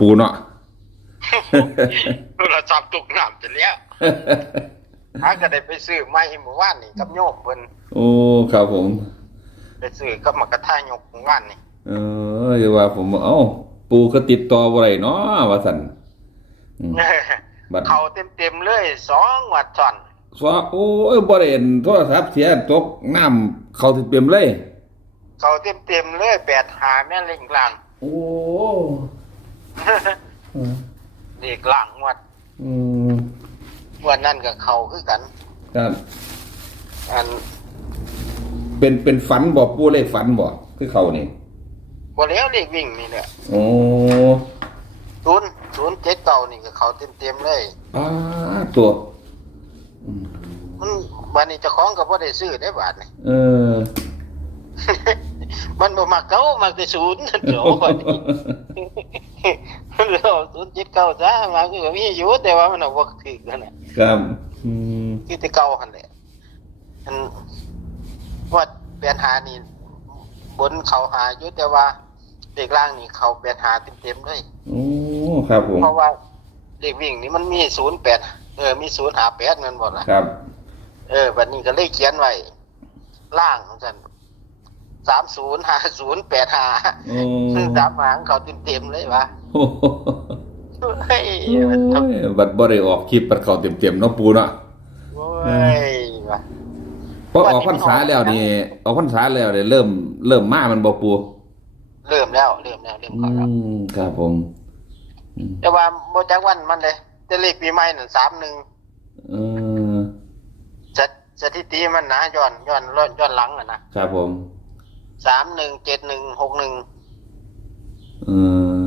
ปูเนาะ โทรศัพท์ตกน้ำจะเนี้ยหาก็ได้ไปซื้อไม้เมื่อวานนี่กับโยมเพิ่นโอ้ครับผมไปซื้อกับมากระทายกเมื่อวานนี่เอออย่าว่าผมเอ้าปูก็ติดต่อบ่ได้เนาะว่าซั่นอืมบัดเขาเต็มๆเลยสองวัดซ้อนสว่าโอ้ยบ่ได้เห็นโทรศัพท์เสียตกน้ำเข้าเต็มๆเลย เขาเต็มๆเลยแปดหาแม่เล็งหลังโอ้ อืมเด็กหลังวัดอืมวันนั้นกับเขาคือกัน ครับอันเป็นเป็นฝันบ่ปูเลขฝันบ่คือเขานี่บ่แล้วเด็กวิ่งนี่แหละโอ้ศูนย์ศูนย์เจ็ดเก่านี่กับเขาเต็มๆเลย อ้าตัวอืมมันวันนี้เจ้าของก็บ่ได้ซื้อได้บาทนี่ เออ มันบ่มักเก่ามักแต่ศูนย์นั่นเดี๋ยวบัดนี้ เราศูนย์เจ็ดเก้าจ้ามาคือก็มีอยู่แต่ว่ามันเอาบ่ถึกนั่นน่ะครับอืมคือแต่เก่าหั่นแหละอันว่าแปลนหานี่บนเขาหาอยู่แต่ว่าเด็กล่างนี่เขาแปลนหาเต็มๆเลยโอ้ครับผมเพราะว่าเด็กวิ่งนี่มันมีศูนย์แปดเออมีศูนย์หาแปดนั่นบ่ล่ะครับ เออบัดนี้ก็เลยเขียนไว้ล่างจัง สามศูนย์ห้าศูนย์แปดห้าโอ้ซึ่งสามหางเขาเต็มๆเลยวะโอ้โหเฮ้ยมันทบัดบ่ได้ออกคลิปบัดเขาเต็มๆเนาะปูเนาะำโอ้ยวะพอออกพรรษาแล้วนี่ออกพรรษาแล้วเนี่ยเริ่มเริ่มมามันบ่ปูเริ่มแล้วเริ่มแล้วเริ่มอืเข้าแล้วมครับผมอืมแต่ว่าโมจักวันมันเลยแต่เลขปีใหม่นั่นสามหนึ่งเออสถสถิติมันนะย้อนย้อนย้อนหลังอะนะครับผม สามหนึ่งเจ็ดหนึ่งหกหนึ่งเออ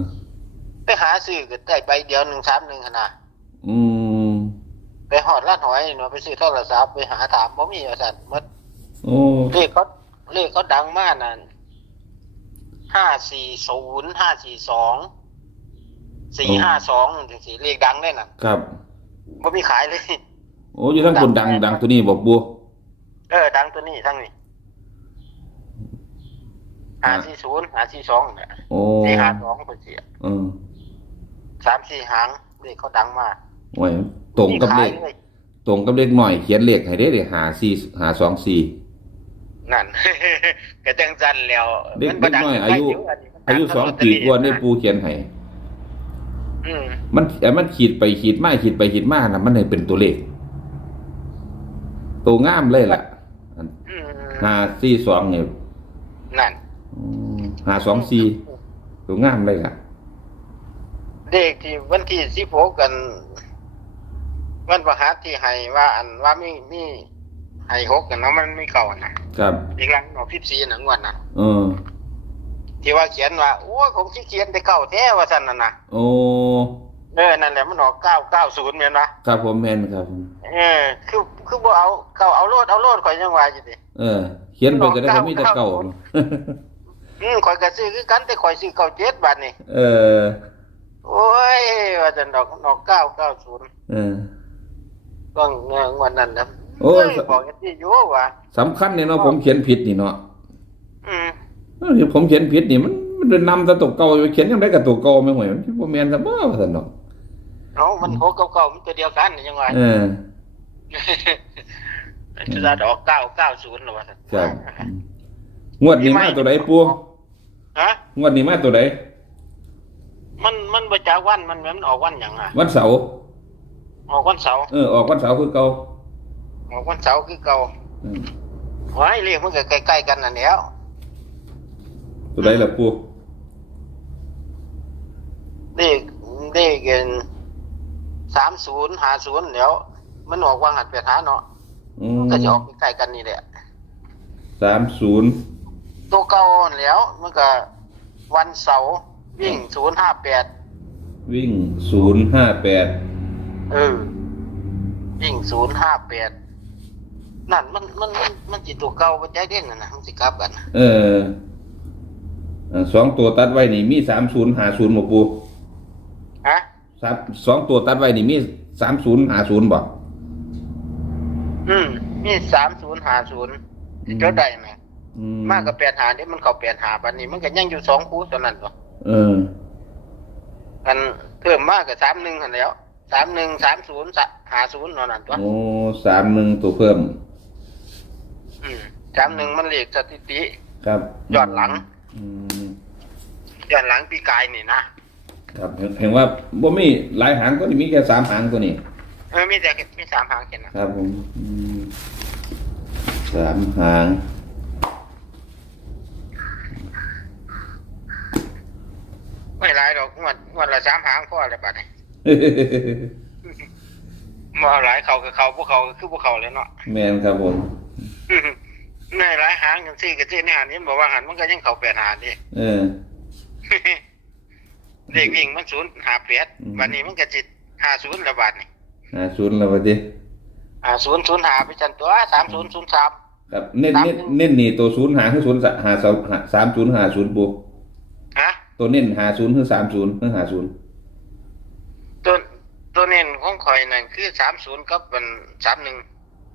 ไปหาซื้อก็ได้ใบเดียวหนึ่งสามหนึ่งขนาดอืมไปหอดลาดหอยเนาะไปซื้อโทรศัพท์ไปหาถามบ่มีว่าซั่นหมดโอ้เลขเขาเลขเขาดังมากนั่นห้าสี่ศูนย์ห้าสี่สองสี่ห้าสองจังสี่เลขดังได้น่ะครับ บ่มีขายเลย โอ้อยู่ทั้งคนดังดังตัวนี้บ่ปูเออ ดังตัวนี้ทั้งนี้ ห้าสี่ศูนย์ห้าสี่สองเนี่ยโอ้สี่ห้าสองคนเสียเออสามสี่หางเลขเขาดังมากโอ้ยตรงกับเลขมีขายเลยตรงกับเลขหน่อยเขียนเลขให้ได้เลยหาสี่หาสองสี่นั่นก็จังจันแล้วเด็กมับ่ดังเด็กน้อยอายุนนี้มันดัอายุสองปีกว่าได้ปูเขียนให้อืมมันไอ้มันขีดไปขีดมาขีดไปขีดมานะมันให้เป็นตัวเลข ตัวงามเลยล่ะอืมห้าสี่สองเนี่ยนั่น ห้าสองสี่ตัวงามเลยล่ะ เด็กที่วันที่สิบหกกันวันประหัสที่ให้ว่าอันว่ามีมีให้หกกันเนาะมันไม่เก่านะครับอีกหลังเนาะพิบสีหนังวันน่ะเออที่ว่าเขียนว่าโอ้ยผมขี้เขียนแต่เก่าแท้ว่าซั่นน่ะนะโอ้เออนั่นแหละมันออกเก้าเก้าศูนย์แม่นปะครับผมแมนครับผมเออ คือคือบ่เอาเก่าเอาโลดเอาโลดข่อยยังว่าอยู่ดิเออ เขียนไปก็ได้ก็มีแต่เก่า อืมข่อยก็ซื้อคือกันแต่ข่อยซื้อเก้าเจ็ดบาทนี่เออ โอ้ยว่าจันดอกดอกเก้าเก้าศูนย์เออต้องเงื่อนวันนั้นนะโอ้ยเบอกกันที่อยู่ว่าสำคัญเนี่ยเนาะผมเขียนผิดนี่เนาะอืมเออผมเขียนผิดนี่มันมันเป็นนำแต่ตัวเก่าไปเขียนยังไงกับตัวเก่าไม่ห่วยมันบ่แม่นซะบ่ว่าซั่นเนาะเอามันหกเก่าๆมันตัวเดียวกันนี่ยังไงเออ จะดอกเก้าเก้าศูนย์หรอวะครับ งวดนี้มาตัวใดปู ฮะงวดนี้มาตัวใดมันมันประจากวันมันมันออกวันอย่างอะวันเสาร์ออกวันเสาร์เออออกวันเสาร์คือเก่าออกวันเสาร์คือเก่าอืมไว้เรียกมันก็ใกล้ๆกันนั่นแหล้วตัวใดล่ะปูเลขเลขเงินสามศูนย์หาศูนย์เดี๋ยวมันออกวางหัดเปียหาเนาะอืมันมก็จะออกใกล้ๆกันนี่แหละ30ตัวเก่าแล้วมันก็ วันเสาร์วิ่งศูนย์ห้าแปดวิ่ง058เออ วิ่งศูนย์ห้าแปดนั่นมันมันมันมันจิตัวเก่าไปใจเด่นนะนะมันสิกลับกันเออเออสองตัวตัดไว้นี่มี3050บ่ปูฮะสามสองตัวตัดไว้นี่มี3050บ่อืมมีสามศูนย์หาศูนย์เจ้าได้ไหม อืมากกับแปดหานี่มันเข้าแปดหาบันนี้ มันก็ยังอยู่สองคู่เท่านั้นตัวเออกันเพิ่มมากกับสามหนึ่งหันแล้วสามหนึ่งสามศูนย์หาศูนย์นอนนั่นตัวโอ้สามหนึ่งตัวเพิ่มสามหนึ่งมันเลขสถิติ ครับยอดหลัง อืมย้อนหลังปีกายนี่นะครับเห็นเห็นว่าบ่มีหลายหางก็มีแค่สามหางตัวนี้ เออมีแต่มีสามหางแค่นั้น ครับผมอืมสามหาง ไม่หลายดอกงวดงวด ละสามหางพอแล้วบัดนี้มาหลายเขาคือเขาพวกเขาคือพวกเขาเลยเนาะแมนครับผมไม่หลายหางอย่างซี่กับซี่ในหันนี้บอกว่าหันมันก็ยังเขาแปดหาดิเออเด็กวิ่งมันศูนย์หาแปดอืมวันนี้มันก็จิตหาศูนย์ละบาทนี่หาศูนย์แล้ววะดิหาศูนย์ศูนย์หาไปจันตัวสามศูนย์ศูนย์สามครับเน้นสามเน้นเน้นนี่ตัวศูนย์หาคือศูนย์หาสามหาสามศูนย์หาศูนย์ปูฮะ ตัวเน้นหาศูนย์คือสามศูนย์คือหาศูนย์ตัวตัวเน้นของข่อยนั่นคือสามศูนย์กับมันสามหนึ่ง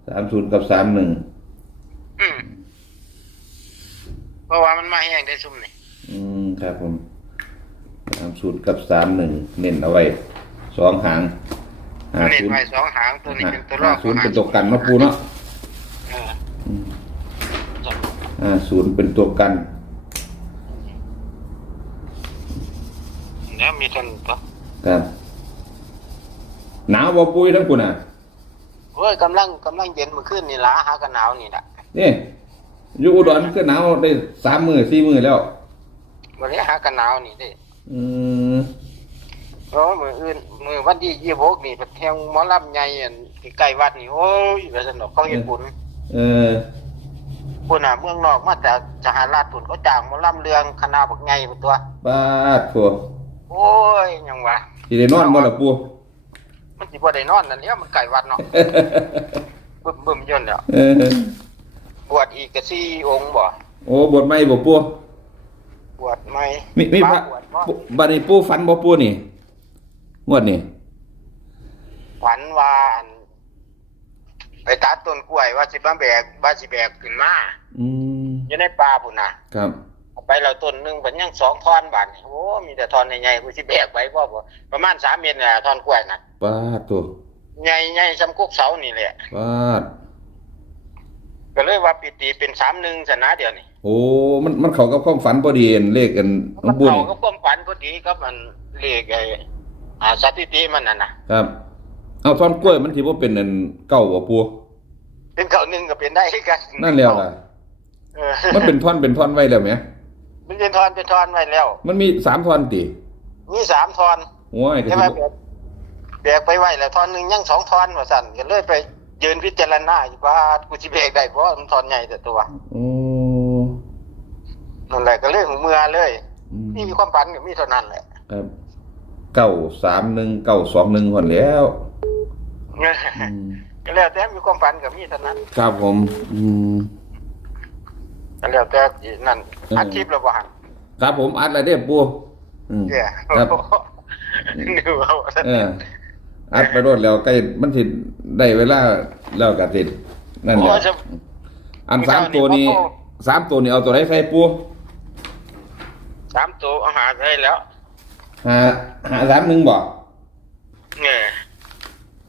สามศูนย์กับสามหนึ่งอืมเพราะว่ามันมาแห้งได้ซุ่มนี่อืมครับผมสามศูนย์กับสามหนึ่งเน้นเอาไว้สองหางหาเน้นศูนย์ไว้สองหางตัวนี้เป็นตัวรหาองศูนย์เป็นตัวกันเนาะปูเนาะเอออืมห้าศูนย์เป็นตัวกัน เนี่ยมีทันปะครับหนาวบ่ปุ้ยทั้งคุณอะเฮ้ยกำลังกำลังเย็นเมื่อคืนนี่ล่ะหากันหนาวนี่แหละนี่อยู่อุดรก็หนาวได้สามมือสี่มือแล้ววันนี้หากันหนาวนี่เด้อืมเพราะว่ามืออื่นมือวันที่ยี่สิบหกนี่ไปเที่ยวหมอลำใหญ่อันใกล้ๆวัดนี่โอ้ยว่าสนุกเขาเห็นบุญเออปุ่นอะเมืองนอกมาจากสหราชปุ่นเขาจ้างหมอลำเรืองคณะบักใหญ่พุ่นตัวบาดทัว โอ้ยยังวะสิได้นอนบ่ล่ะปูมันสิบ่ได้นอนนั่นแหล้วมันไก่วัดเนาะบึ้มบึ้มย่นแล้วเออบวชอีกก็สี่องค์บ่โอ้บทไม่บ่ปู บวชใหม่มีมีพระบวชบ่ปูบัดนี้ปูฝันบ่ปูนี่งวดนี่ฝันว่าอันไปตัดต้นกล้วยว่าสิมาแบกว่าสิแบกขึ้นมาอืมอยู่ในป่าพุ่นน่ะ ครับเอา ไปแล้วต้นหนึงเป็นยังสองท่อนบาดนี่โอ้มีแต่ท่อนใหญ่ๆกูสิแบกไว้บ่บ่ประมาณ3เมตรน่ะท่อนกล้วยน่ะบาดตัวใหญ่ๆซ้ำกุกเสานี่แหละบาดก็เลยว่าปิติเป็น31ซะนะเดี๋ยวนี้โอ้ มันมันเข้ากับความฝันพอดีอันเลขกันหลวมังนปู่เข้านี่กับความฝันพอดีกับมันเลขไอ้อ่าสถิติมันน่ะนะครับ เอาท่อนกล้วยมันสิบ่เป็นอันเก่าบ่ปูเป็นเก่าหนึงก็เป็นได้คือกันนั่นแล้วล่ะ เออมันเป็นท่อนเป็นท่อนไว้แล้วไหม มันเป็นทอนเป็นทอนไว้แล้ว มันมีสามท่อนติมีสามทอนโอ้ยก็ใช่สิไหมบ่แบกไปไว้แล้วทอนหนึ่งยังสองทอนว่าสั่นก็เลยไปยืนพิจารณาอยู่ว่ากูสิแบกได้เพราะมันทอนใหญ่แต่ตัวโอ้นั่นแหละก็เลยหูเมือเลยอืมนี่มีความฝันกับมีเท่านั้นแหละครับเก้าสามหนึ่งเก้าสองหนึ่งคนแล้วอืมก็แล้วแต่มีความฝันกับมีเท่านั้น ครับผม อืม ก็แล้วแต่นั่นเอออัอาชีพระหว่างครับผมอัดอะไรเด้อปูอืม เนี่ยครับ นึกว่าเออ อัดไปรดแล้วใกล้มันสิได้เวลาแล้วก็สินั่นแหโอ้ละจะ อันสามตัวนี้สามตัวนี้เอาตัวไหนใส่ปูสามตัวอาหารได้แล้วหาหาสามหนึ่งบ่เนี่ย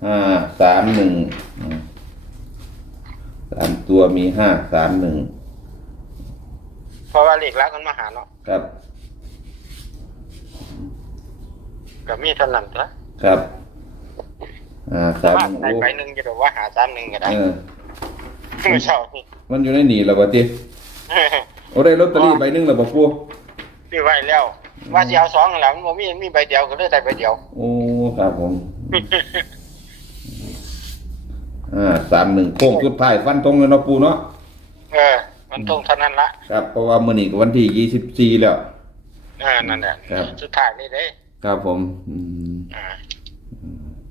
ห้าสามหนึ่งอืมสามตัวมีห้าสามหนึ่งเพ ราะว่าเลขลักมันมาหาเนาะครับกับมีเท่านั้นละครับ อ่าสามว่าหนึ่งใส่โอ้ไปหนึ่งจะบอกว่าหาสามหนึ่งก็ได้เออ ไม่เช่านี่ มันอยู่ในหนีแล้วบ่ติโอ้ได้ลอตเตอรี่ใบหนึงแล้วบ่ปูซื้อไว้แล้ว ว่าสิเอาสองหลังบ่มีมีใบเดียวก็เลยได้ใบเดียวโอ้ครับผม อ่าสามหนึ่งโค้งสุดท้ายฟันตรงเลยเนาะปูเนาะ เออ มันตรงเท่านั้นละครับเพราะว่ามื้อนี้ก็วันที่ยี่สิบสี่แล้ว เออนั่นแหละครับ สุดท้ายนี่เด้ครับผม อืมอ่า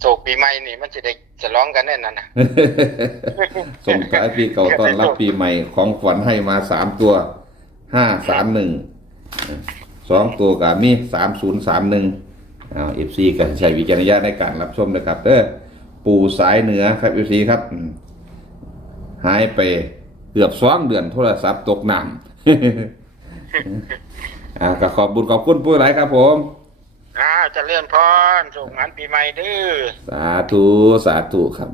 โศกปีใหม่นี่มันจะได้จะร้องกันแน่นั่นนะส่งท้ายปีเก่าต้อนรับปีใหม่ของขวัญให้มาสามตัวห้าสามหนึ่งสองตัวกับมีสามศูนย์สามหนึ่งอ้าวเอฟซีกันใช้วิจารณญาณในการรับชมนะครับเด้อปูสายเหนือครับเอฟซีครับอืมหายไป เกือบสองเดือนโทรศัพท์ตกน้ำ อ่าก็ขอบบุญขอบคุณผู้หลายครับ ผมอ้าวเจะเลื่อนพรส่งงานปีใหม่เด้อ สาธุสาธุครับ